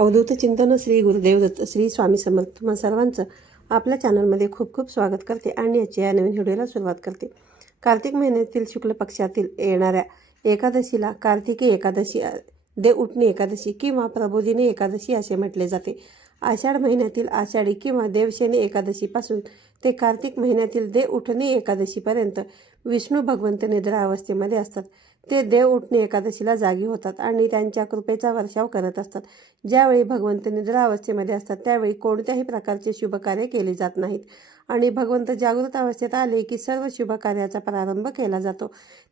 अवधूत चिंतन श्री गुरुदेव दत्त श्री स्वामी समर्थ तुम्हा सर्वांचं आपल्या चॅनलमध्ये खूप खूप स्वागत करते आणि याच्या या नवीन व्हिडिओला सुरुवात करते. कार्तिक महिन्यातील शुक्ल पक्षातील येणाऱ्या एकादशीला कार्तिकी एकादशी दे उठणी एकादशी किंवा प्रबोधिनी एकादशी असे म्हटले जाते. आषाढ महिन्यातील आषाढी किंवा देवशेनी एकादशीपासून ते कार्तिक महिन्यातील दे उठणी एकादशीपर्यंत विष्णू भगवंत निद्रा अवस्थेमध्ये असतात. ते देव उठणे एकादशीला जागी होतात आणि त्यांच्या कृपेचा वर्षाव करत असतात. ज्यावेळी भगवंत निद्रा अवस्थेमध्ये असतात त्यावेळी कोणत्याही प्रकारचे शुभ कार्य केले जात नाहीत. आणि भगवंत जागृत अवस्थेत आले की सर्व शुभ कार्याचा प्रारंभ केला जातो.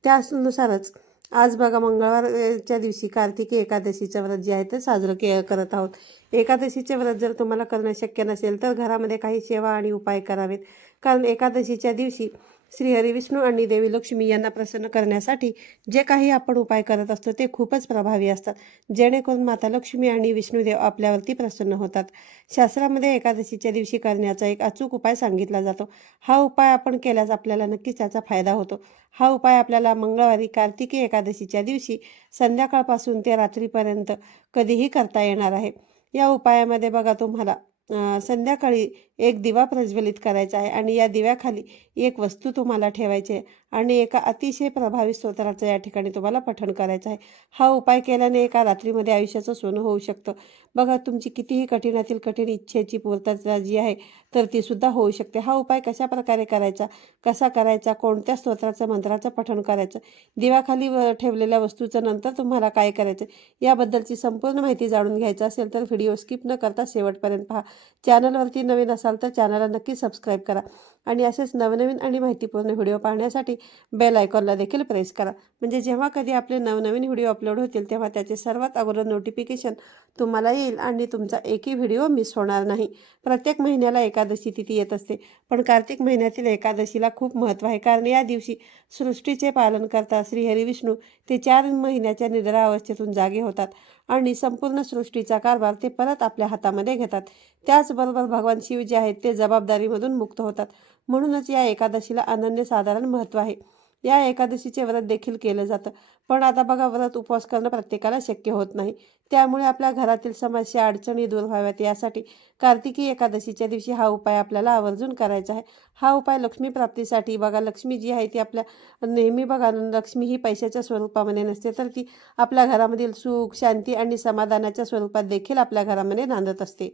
त्यानुसारच आज बघा मंगळवारच्या दिवशी कार्तिकी एकादशीचं व्रत जे आहे ते साजरं के करत आहोत. एकादशीचे व्रत जर तुम्हाला करणं शक्य नसेल तर घरामध्ये काही सेवा आणि उपाय करावेत. कारण एकादशीच्या दिवशी श्रीहरी विष्णू आणि देवी लक्ष्मी यांना प्रसन्न करण्यासाठी जे काही आपण उपाय करत असतो ते खूपच प्रभावी असतात. जेणेकरून माता लक्ष्मी आणि विष्णुदेव आपल्यावरती प्रसन्न होतात. शास्त्रामध्ये एकादशीच्या दिवशी करण्याचा एक अचूक उपाय सांगितला जातो. हा उपाय आपण केल्यास आपल्याला नक्कीच त्याचा फायदा होतो. हा उपाय आपल्याला मंगळवारी कार्तिकी एकादशीच्या दिवशी संध्याकाळपासून ते रात्रीपर्यंत कधीही करता येणार आहे. या उपायामध्ये बघा तुम्हाला संध्याकाळी एक दिवा प्रज्वलित करायचा आहे आणि या दिव्याखाली एक वस्तू तुम्हाला ठेवायची आहे. आणि एका अतिशय प्रभावी स्तोत्राचं या ठिकाणी तुम्हाला पठण करायचं आहे. हा उपाय केल्याने एका रात्रीमध्ये आयुष्याचं सोनं होऊ शकतं. बघा तुमची कितीही कठीणातील कठीण इच्छेची पूर्तता जी आहे तर ती सुद्धा होऊ शकते. हा उपाय कशा प्रकारे करायचा कसा करायचा कोणत्या स्तोत्राचं मंत्राचं पठण करायचं दिवाखाली व- ठेवलेल्या वस्तूचं नंतर तुम्हाला काय करायचं याबद्दलची संपूर्ण माहिती जाणून घ्यायचं असेल तर व्हिडिओ स्किप न करता शेवटपर्यंत पहा. चॅनलवरती नवीन असाल तर चॅनलला नक्की सबस्क्राईब करा. आणि असेच नवनवीन आणि माहितीपूर्ण व्हिडिओ पाहण्यासाठी बेल आयकॉनला देखील प्रेस करा. म्हणजे जेव्हा कधी आपले नवनवीन व्हिडिओ अपलोड होतील तेव्हा त्याचे सर्वात अगोदर नोटिफिकेशन तुम्हाला येईल आणि तुमचा एकही व्हिडिओ मिस होणार नाही. प्रत्येक महिन्याला एकादशी तिथी येत असते. पण कार्तिक महिन्यातील एकादशीला खूप महत्त्व आहे. कारण या दिवशी सृष्टीचे पालन करता श्रीहरिविष्णू ते चार महिन्याच्या निद्रा अवस्थेतून जागे होतात आणि संपूर्ण सृष्टीचा कारभार ते परत आपल्या हातामध्ये घेतात. त्याचबरोबर भगवान शिव जे आहेत ते जबाबदारीमधून मुक्त होतात. म्हणूनच या एकादशीला अनन्यसाधारण महत्त्व आहे. या एकादशीचे व्रत देखील केलं जातं. पण आता बघा व्रत उपवास करणं प्रत्येकाला शक्य होत नाही. त्यामुळे आपल्या घरातील समस्या अडचणी दूर व्हाव्यात. यासाठी कार्तिकी एकादशीच्या दिवशी हा उपाय आपल्याला आवर्जून करायचा आहे. हा उपाय लक्ष्मी प्राप्तीसाठी बघा लक्ष्मी जी आहे ती आपल्या नेहमी बघा लक्ष्मी ही पैशाच्या स्वरूपामध्ये नसते तर ती आपल्या घरामधील सुख शांती आणि समाधानाच्या स्वरूपात देखील आपल्या घरामध्ये नांदत असते.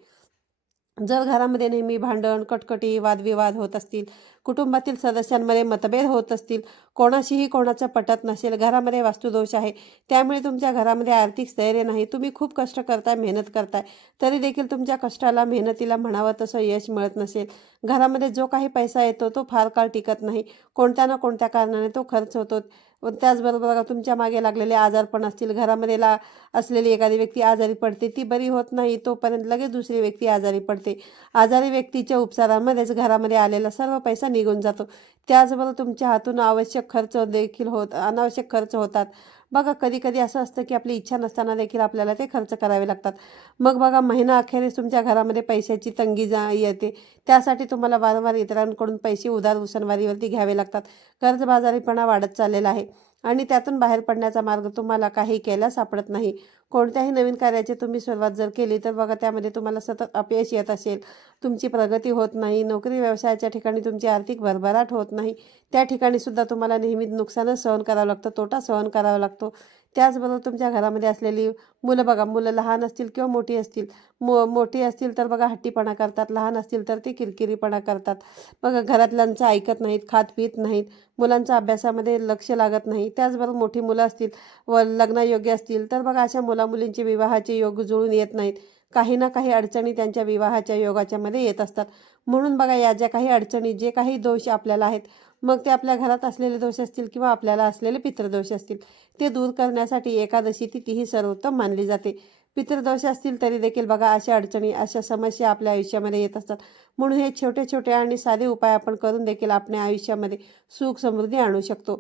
जर घरामध्ये नेहमी भांडण कटकटी वादविवाद होत असतील कुटुंबातील सदस्यांमध्ये मतभेद होत असतील कोणाशीही कोणाचं पटत नसेल घरामध्ये वास्तुदोष आहे त्यामुळे तुमच्या घरामध्ये आर्थिक स्थैर्य नाही तुम्ही खूप कष्ट करताय मेहनत करताय तरी देखील तुमच्या कष्टाला मेहनतीला म्हणावं तसं यश मिळत नसेल. घरामध्ये जो काही पैसा येतो तो फार काळ टिकत नाही. कोणत्या ना कोणत्या कारणाने तो खर्च होतो. व त्याचबरोबर बघा तुमच्या मागे लागलेले आजारपण असतील घरामध्ये ला असलेली एखादी व्यक्ती आजारी पडते ती बरी होत नाही तोपर्यंत लगेच दुसरी व्यक्ती आजारी पडते. आजारी व्यक्तीच्या उपचारामध्येच घरामध्ये आलेला सर्व पैसा निघून जातो. त्याचबरोबर तुमच्या हातून आवश्यक खर्च देखील होत अनावश्यक खर्च होतात. बघा कधी कधी असं असतं की आपली इच्छा नसताना देखील आपल्याला ते खर्च करावे लागतात. मग बघा महिना अखेरीस तुमच्या घरामध्ये पैशाची तंगी जा येते. त्यासाठी तुम्हाला वारंवार इतरांकडून पैसे उधार उसनवारीवरती घ्यावे लागतात. कर्जबाजारीपणा वाढत चाललेला आहे. आणि त्यातून बाहेर पडण्याचा मार्ग तुम्हाला काही केल्यास सापडत नाही. कोणत्याही नवीन कार्याची तुम्ही सुरुवात जर केली तर बघा त्यामध्ये तुम्हाला सतत अपयश येत असेल. तुमची प्रगती होत नाही. नोकरी व्यवसायाच्या ठिकाणी तुमची आर्थिक भरभराट होत नाही. त्या ठिकाणी सुद्धा तुम्हाला नेहमी नुकसानच सहन करावं लागतं तोटा सहन करावा लागतो. त्याचबरोबर तुमच्या घरामध्ये असलेली मुलं बघा मुलं लहान असतील किंवा मोठी असतील मो मोठी असतील तर बघा हट्टीपणा करतात लहान असतील तर ते किरकिरीपणा करतात. बघा घरातल्यांचं ऐकत नाहीत खात पित नाहीत मुलांच्या अभ्यासामध्ये लक्ष लागत नाही त्याचबरोबर मोठी मुलं असतील व लग्नायोग्य असतील तर बघा अशा मुलामुलींचे विवाहाचे योग जुळून येत नाहीत. काही ना काही अडचणी त्यांच्या विवाहाच्या योगाच्यामध्ये येत असतात. म्हणून बघा या ज्या काही अडचणी जे काही दोष आपल्याला आहेत मग ते आपल्या घरात असलेले दोष असतील किंवा आपल्याला असलेले पितृदोष असतील ते दूर करण्यासाठी एकादशी तिथी ही सर्वोत्तम मानली जाते. पितृदोष असतील तरी देखील बघा अशा अडचणी अशा समस्या आपल्या आयुष्यामध्ये येत असतात. म्हणून हे छोटे छोटे आणि साधे उपाय आपण करून देखील आपल्या आयुष्यामध्ये सुख समृद्धी आणू शकतो.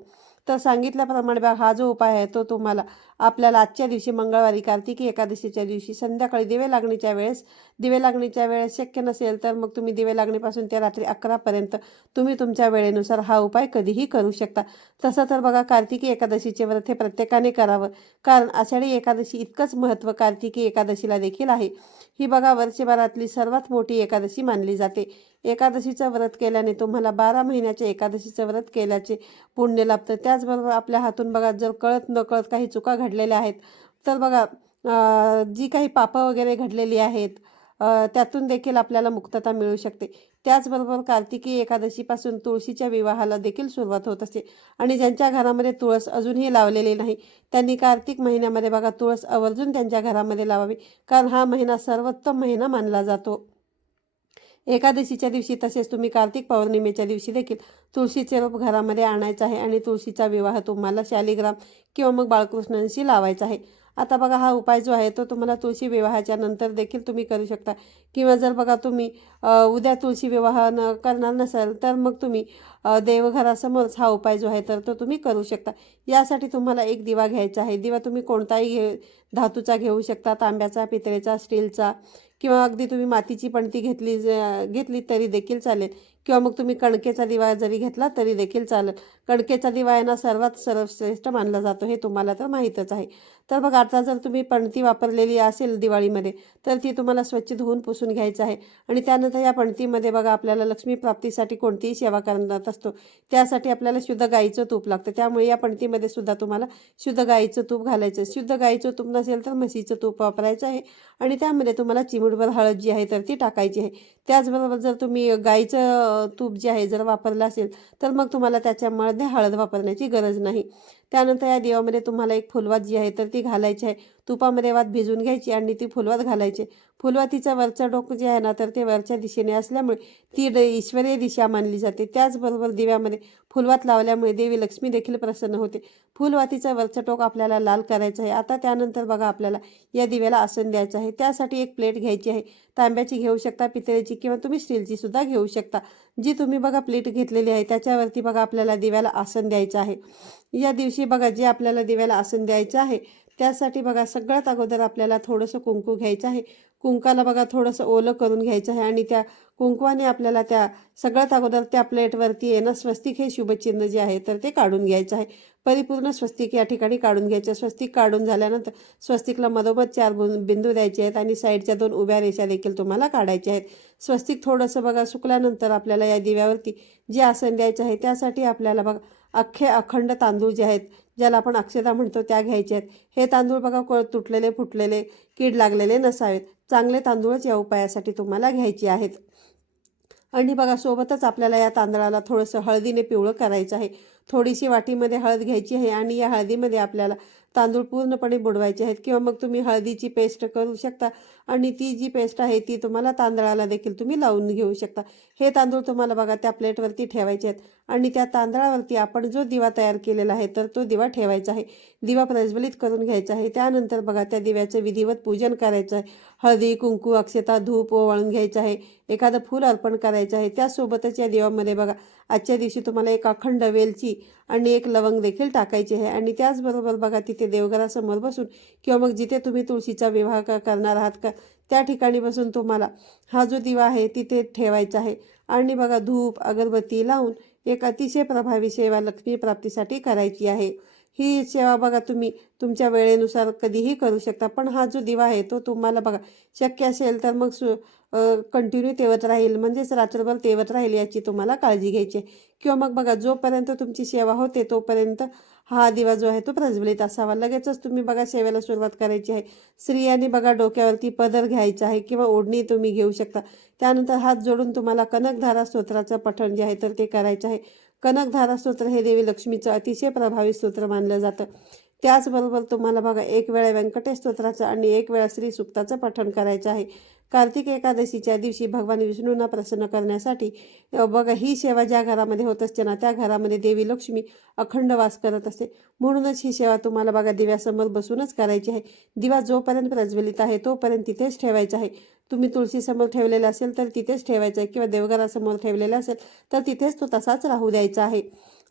तर सांगितल्याप्रमाणे बघा हा जो उपाय आहे तो तुम्हाला आपल्याला आजच्या दिवशी मंगळवारी कार्तिकी एकादशीच्या दिवशी संध्याकाळी दिवे लागणीच्या वेळेस दिवे लागणीच्या वेळेस शक्य नसेल तर मग तुम्ही दिवे लागणीपासून ते रात्री अकरापर्यंत तुम्ही तुमच्या वेळेनुसार हा उपाय कधीही करू शकता. तसं तर बघा कार्तिकी एकादशीचे व्रत हे प्रत्येकाने करावं. कारण आषाढी एकादशी इतकंच महत्त्व कार्तिकी एकादशीला देखील आहे. ही बघा वर्षभरातली सर्वात मोठी एकादशी मानली जाते. एकादशीचं व्रत केल्याने तुम्हाला बारा महिन्याच्या एकादशीचं व्रत केल्याचे पुण्य लाभतं. त्याचबरोबर आपल्या हातून बघा जर कळत न कळत काही चुका घडलेल्या आहेत. तर बघा जी काही पापं वगैरे घडलेली आहेत त्यातून देखील आपल्याला मुक्तता मिळू शकते. त्याचबरोबर कार्तिकी एकादशीपासून तुळशीच्या विवाहाला देखील सुरुवात होत असते. आणि ज्यांच्या घरामध्ये तुळस अजूनही लावलेली नाही त्यांनी कार्तिक महिन्यामध्ये बघा तुळस आवर्जून त्यांच्या घरामध्ये लावावी. कारण हा महिना सर्वोत्तम महिना मानला जातो. एकादशीच्या दिवशी तसेच तुम्ही कार्तिक पौर्णिमेच्या दिवशी देखील तुळशीचे रोप घरामध्ये आणायचं आहे आणि तुळशीचा विवाह तुम्हाला शालिग्राम किंवा मग बाळकृष्णांशी लावायचा आहे. आता बघा हा उपाय जो आहे तो तुम्हाला तुळशी विवाहाच्या नंतर देखील तुम्ही करू शकता. किंवा जर बघा तुम्ही उद्या तुळशी विवाह न करणार नसाल तर मग तुम्ही देवघरासमोरच हा उपाय जो आहे तर तो तुम्ही करू शकता. यासाठी तुम्हाला एक दिवा घ्यायचा आहे. दिवा तुम्ही कोणताही घे धातूचा घेऊ शकता तांब्याचा पितळेचा स्टीलचा किंवा अगदी तुम्ही मातीची पणती घेतली घेतली तरी देखील चालेल. किंवा मग तुम्ही कणकेचा दिवा जरी घेतला तरी देखील चालेल. कणकेचा दिवा यांना ना सर्वात सर्वश्रेष्ठ मानला जातो हे तुम्हाला तर माहीतच आहे. तर बघा आता जर तुम्ही पणती वापरलेली असेल दिवाळीमध्ये तर ती तुम्हाला स्वच्छ धुवून पुसून घ्यायचं आहे. आणि त्यानंतर या पणतीमध्ये बघा आपल्याला लक्ष्मी प्राप्तीसाठी कोणतीही सेवा करण्यात असतो. त्यासाठी आपल्याला शुद्ध गाईचं तूप लागतं. त्यामुळे या पणतीमध्ये सुद्धा तुम्हाला शुद्ध गाईचं तूप घालायचं आहे. शुद्ध गाईचं तूप नसेल तर म्हशीचं तूप वापरायचं आहे. आणि त्यामध्ये तुम्हाला चिमूटभर हळद जी आहे तर ती टाकायची आहे. त्याचबरोबर जर तुम्ही गाईचं तूप जे आहे जर वापरलं असेल तर मग तुम्हाला त्याच्यामध्ये हळद वापरण्याची गरज नाही. त्यानंतर या देवामध्ये तुम्हाला एक फुलवात जी आहे तर ती घालायची आहे. तुपामध्ये वात भिजून घ्यायची आणि ती फुलवात घालायची फुलवातीचं वरचं डोकं जे आहे ना तर ते वरच्या दिशेने असल्यामुळे ती ईश्वरीय दिशा मानली जाते. त्याचबरोबर दिव्यामध्ये फुलवात लावल्यामुळे देवी लक्ष्मी देखील प्रसन्न होते. फुलवातीचं वरचं टोक आपल्याला लाल करायचं आहे. आता त्यानंतर बघा आपल्याला या दिव्याला आसन द्यायचं आहे. त्यासाठी एक प्लेट घ्यायची आहे. तांब्याची घेऊ शकता पितळेची किंवा तुम्ही स्टीलची सुद्धा घेऊ शकता. जी तुम्ही बघा प्लेट घेतलेली आहे त्याच्यावरती बघा आपल्याला दिव्याला आसन द्यायचं आहे. या दिवशी बघा जे आपल्याला दिव्याला आसन द्यायचं आहे त्यासाठी बघा सगळ्यात अगोदर आपल्याला थोडंसं कुंकू घ्यायचं आहे. कुंकाला बघा थोडंसं ओलं करून घ्यायचं आहे आणि त्या कुंकवाने आपल्याला त्या सगळ्यात अगोदर त्या प्लेटवरती आहे ना स्वस्तिक हे शुभचिन्ह जे आहे तर ते काढून घ्यायचं आहे. परिपूर्ण स्वस्तिक या ठिकाणी काढून घ्यायचं स्वस्तिक काढून झाल्यानंतर स्वस्तिकला मधोमध चार बिंदू द्यायचे आहेत आणि साईडच्या दोन उभ्या रेषा देखील तुम्हाला काढायच्या आहेत. स्वस्तिक थोडंसं बघा सुकल्यानंतर आपल्याला या दिव्यावरती जे आसन द्यायचं आहे त्यासाठी आपल्याला बघा अख्खे अखंड तांदूळ जे आहेत ज्याला आपण अक्षता म्हणतो त्या घ्यायचे आहेत हे तांदूळ बघा क तुटलेले फुटलेले कीड लागलेले नसावेत. चांगले तांदूळच या उपायासाठी तुम्हाला घ्यायचे आहेत. आणि बघा सोबतच आपल्याला या तांदळाला थोडंसं हळदीने पिवळं करायचं आहे. थोडीशी वाटीमध्ये हळद घ्यायची आहे आणि या हळदीमध्ये आपल्याला तांदूळ पूर्णपणे बुडवायचे आहेत किंवा मग तुम्ही हळदीची पेस्ट करू शकता आणि ती जी पेस्ट आहे ती तुम्हाला तांदळाला देखील तुम्ही लावून घेऊ शकता. हे तांदूळ तुम्हाला बघा त्या प्लेटवरती ठेवायचे आहेत आणि त्या तांदळावरती आपण जो दिवा तयार केलेला आहे तर तो दिवा ठेवायचा आहे. दिवा प्रज्वलित करून घ्यायचा आहे. त्यानंतर बघा त्या दिव्याचं विधिवत पूजन करायचं आहे. हळदी कुंकू अक्षता धूप ओवाळून घ्यायचं आहे. एखादं फूल अर्पण करायचं आहे. त्यासोबतच या दिवामध्ये बघा आजच्या दिवशी तुम्हाला एक अखंड वेलची आणि एक लवंग देखील टाकायची आहे. आणि त्याचबरोबर बघा तिथे देवघरासमोर बसून किंवा मग जिथे तुम्ही तुळशीचा विवाह करणार आहात का त्या ठिकाणी बसून तुम्हाला हा जो दिवा आहे तिथे ठेवायचा आहे. आणि बघा धूप अगरबत्ती लावून एक अतिशय प्रभावी सेवा लक्ष्मी प्राप्तीसाठी करायची आहे. ही सेवा बघा तुम्ही तुमच्या वेळेनुसार कधीही करू शकता. पण हा जो दिवा आहे तो तुम्हाला बघा शक्य असेल तर मग सु कंटिन्यू तेवत राहील. म्हणजेच रात्रभर तेवत राहील याची तुम्हाला काळजी घ्यायची आहे. किंवा मग बघा जोपर्यंत तुमची सेवा होते तोपर्यंत हा दिवा जो आहे तो प्रज्वलित असावा. लगेचच तुम्ही बघा सेवेला सुरुवात करायची आहे. स्त्रियांनी बघा डोक्यावरती पदर घ्यायचा आहे किंवा ओढणी तुम्ही घेऊ शकता. त्यानंतर हात जोडून तुम्हाला कनकधारा स्तोत्राचं पठण जे आहे तर ते करायचं आहे. कनकधारा स्तोत्र हे देवी लक्ष्मीचं अतिशय प्रभावी स्तोत्र मानलं जातं. त्याचबरोबर तुम्हाला बघा एक वेळा व्यंकटेश स्तोत्राचं आणि एक वेळा श्री सुक्ताचं पठण करायचं आहे. कार्तिक एकादशीच्या दिवशी भगवान विष्णूंना प्रसन्न करण्यासाठी बघा ही सेवा ज्या घरामध्ये होत असते ना त्या घरामध्ये देवी लक्ष्मी अखंड वास करत असते. म्हणूनच ही सेवा तुम्हाला बघा दिव्यासमोर बसूनच करायची आहे. दिवा जोपर्यंत प्रज्वलित आहे तोपर्यंत तिथेच ठेवायचा आहे. तुम्ही तुळशीसमोर ठेवलेला असेल तर तिथेच ठेवायचं आहे. किंवा देवघरासमोर ठेवलेला असेल तर तिथेच तो तसाच राहू द्यायचा आहे.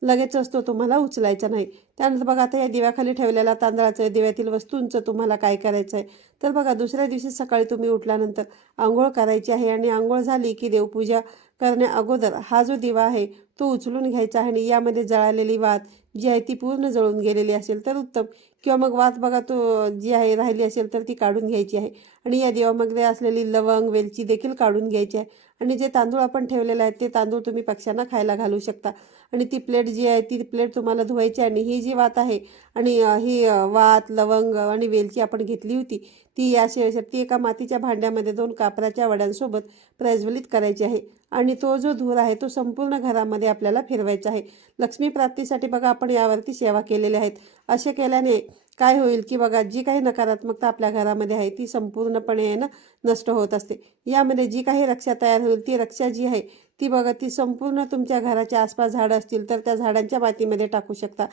लगेचच तो तुम्हाला उचलायचा नाही. त्यानंतर बघा आता या दिव्याखाली ठेवलेल्या तांदळाचं दिव्यातील वस्तूंचं तुम्हाला काय करायचं आहे तर बघा दुसऱ्या दिवशी सकाळी तुम्ही उठल्यानंतर आंघोळ करायची आहे आणि आंघोळ झाली की देवपूजा करण्या अगोदर हा जो दिवा आहे तो उचलून घ्यायचा आहे आणि यामध्ये जळालेली वात जी आहे ती पूर्ण जळून गेलेली असेल तर उत्तम. किंवा मग वात बघा तो जी आहे राहिली असेल तर ती काढून घ्यायची आहे. आणि या दिवामध्ये असलेली लवंग वेलची देखील काढून घ्यायची आहे. आणि जे तांदूळ आपण ठेवलेले आहेत ते तांदूळ तुम्ही पक्ष्यांना खायला घालू शकता. आणि ती प्लेट जी आहे ती प्लेट तुम्हाला धुवायची आणि ही जी वात आहे आणि ही वात लवंग आणि वेलची आपण घेतली होती ती या अशी- ती एका मातीच्या भांड्यामध्ये दोन कापराच्या वड्यांसोबत प्रज्वलित करायची आहे. आणि तो जो धूर आहे तो संपूर्ण घरामध्ये आपल्याला फिरवायचा आहे. लक्ष्मी प्राप्तीसाठी बघा आपण यावरती सेवा केलेल्या आहेत. असे केल्याने काय होईल की बघा जी काही नकारात्मकता आपल्या घरामध्ये आहे ती संपूर्णपणे आहे ना नष्ट होत असते. यामध्ये जी काही रक्षा तयार होईल ती रक्षा जी आहे ती बघा ती संपूर्ण तुमच्या घराच्या आसपास झाडं असतील तर त्या झाडांच्या मातीमध्ये टाकू शकता.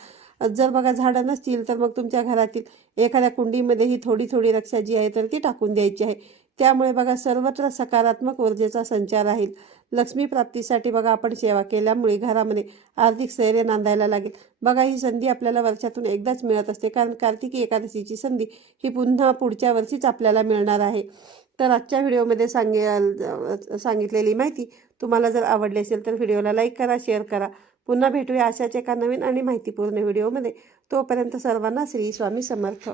जर बघा झाडं नसतील तर मग तुमच्या घरातील एखाद्या कुंडीमध्ये ही थोडी थोडी रक्षा जी आहे तर ती टाकून द्यायची आहे. त्यामुळे बघा सर्वत्र सकारात्मक ऊर्जेचा संचार राहील. लक्ष्मी प्राप्तीसाठी बघा आपण सेवा केल्यामुळे घरामध्ये आर्थिक स्थैर्य नांदायला लागेल. बघा ही संधी आपल्याला वर्षातून एकदाच मिळत असते कारण कार्तिकी एकादशीची संधी ही पुन्हा पुढच्या वर्षीच आपल्याला मिळणार आहे. तर आजच्या व्हिडिओमध्ये सांगे सांगितलेली माहिती तुम्हाला जर आवडली असेल तर व्हिडिओला लाईक करा शेअर करा. पुन्हा भेटूया अशाच एका नवीन आणि माहितीपूर्ण व्हिडिओमध्ये. तोपर्यंत सर्वांना श्री स्वामी समर्थ.